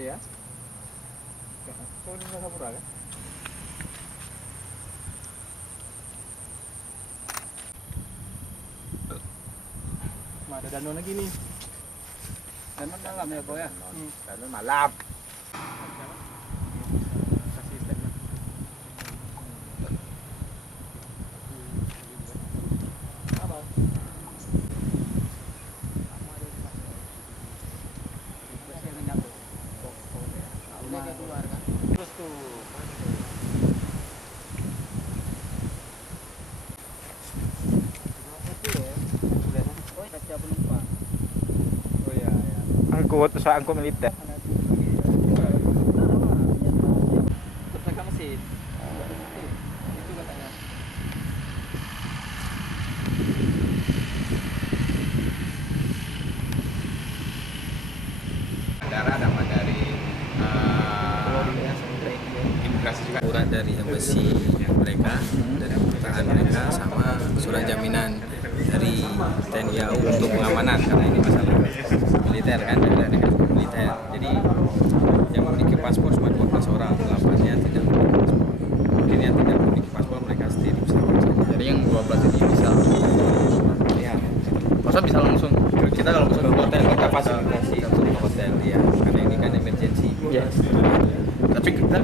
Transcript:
Iya. Kau ini nggak Sapura kan? Ada danau lagi nih. Danau dalam ya kau ya? Danau malam. Kasih statement. Apa? Terus tuh. Oh iya, ya. Angkut, pesawat angkut militer. Terus mereka mesin. Itu katanya. Bandara dapat dari imigrasi juga, surat dari embassy mereka, dari kedutaan mereka, sama surat jaminan dari TNI AU untuk pengamanan, karena ini masalah militer kan, dari militer. Jadi yang memiliki paspor cuma 12 orang, 8-nya tidak memiliki paspor. Mungkin yang tidak memiliki paspor mereka stay di pesawat saja. Jadi yang 12 ini bisa. Ya, Masa bisa langsung? kita kalau masuk ke hotel kita fasilitasi untuk ke hotel ya, karena ini kan emergency. Yes. Tapi kita